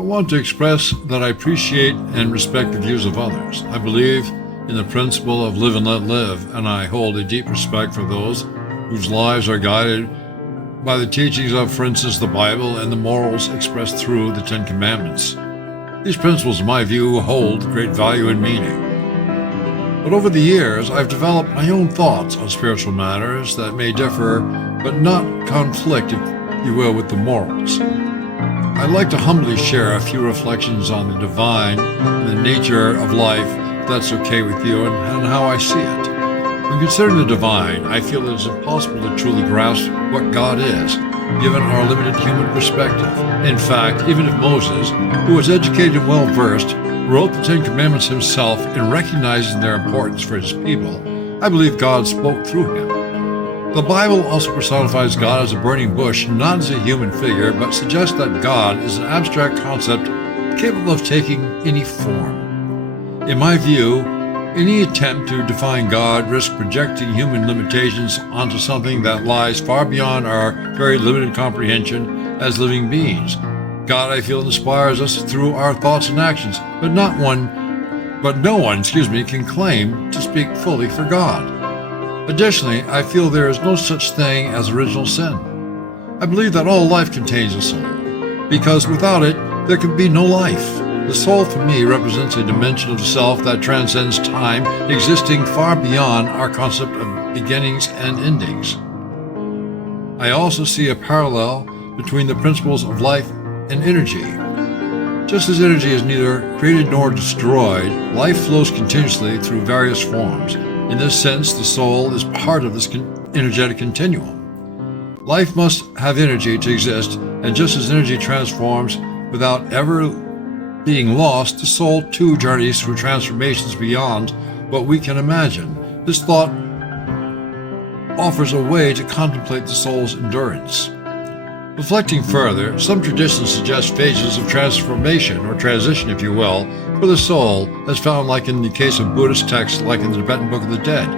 but want to express that I appreciate and respect the views of others. I believe in the principle of live and let live, and I hold a deep respect for those whose lives are guided by the teachings of, for instance, the Bible and the morals expressed through the Ten Commandments. These principles, in my view, hold great value and meaning. But over the years, I've developed my own thoughts on spiritual matters that may differ, but not conflict, if you will, with the morals. I'd like to humbly share a few reflections on the divine and the nature of life, if that's okay with you, and how I see it. When considering the divine, I feel it is impossible to truly grasp what God is, given our limited human perspective. In fact, even if Moses, who was educated and well-versed, wrote the Ten Commandments himself in recognizing their importance for his people, I believe God spoke through him. The Bible also personifies God as a burning bush, not as a human figure, but suggests that God is an abstract concept capable of taking any form. In my view, any attempt to define God risks projecting human limitations onto something that lies far beyond our very limited comprehension as living beings. God, I feel, inspires us through our thoughts and actions, but no one can claim to speak fully for God. Additionally, I feel there is no such thing as original sin. I believe that all life contains a soul, because without it, there can be no life. The soul, for me, represents a dimension of self that transcends time, existing far beyond our concept of beginnings and endings. I also see a parallel between the principles of life and energy. Just as energy is neither created nor destroyed, life flows continuously through various forms. In this sense, the soul is part of this energetic continuum. Life must have energy to exist, and just as energy transforms without ever being lost, the soul too journeys through transformations beyond what we can imagine. This thought offers a way to contemplate the soul's endurance. Reflecting further, some traditions suggest phases of transformation, or transition if you will, for the soul, as found like in the case of Buddhist texts like in the Tibetan Book of the Dead,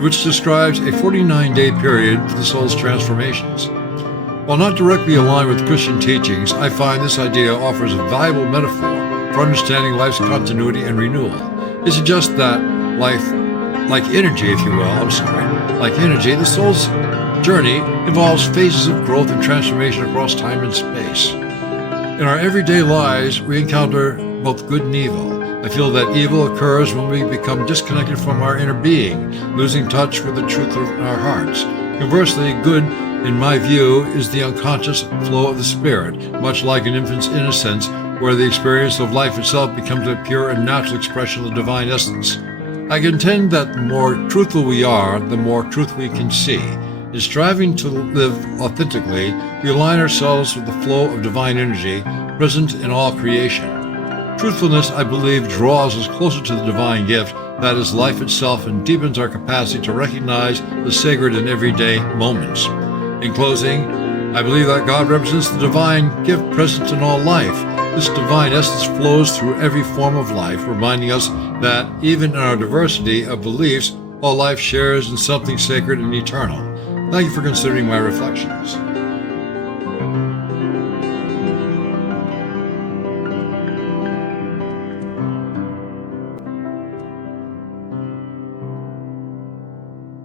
which describes a 49-day period for the soul's transformations. While not directly aligned with Christian teachings, I find this idea offers a valuable metaphor for understanding life's continuity and renewal. It suggests that life, like energy, the soul's journey involves phases of growth and transformation across time and space. In our everyday lives, we encounter both good and evil. I feel that evil occurs when we become disconnected from our inner being, losing touch with the truth of our hearts. Conversely, good, in my view, is the unconscious flow of the spirit, much like an infant's innocence, where the experience of life itself becomes a pure and natural expression of the divine essence. I contend that the more truthful we are, the more truth we can see. In striving to live authentically, we align ourselves with the flow of divine energy present in all creation. Truthfulness, I believe, draws us closer to the divine gift that is life itself and deepens our capacity to recognize the sacred in everyday moments. In closing, I believe that God represents the divine gift present in all life. This divine essence flows through every form of life, reminding us that even in our diversity of beliefs, all life shares in something sacred and eternal. Thank you for considering my reflections.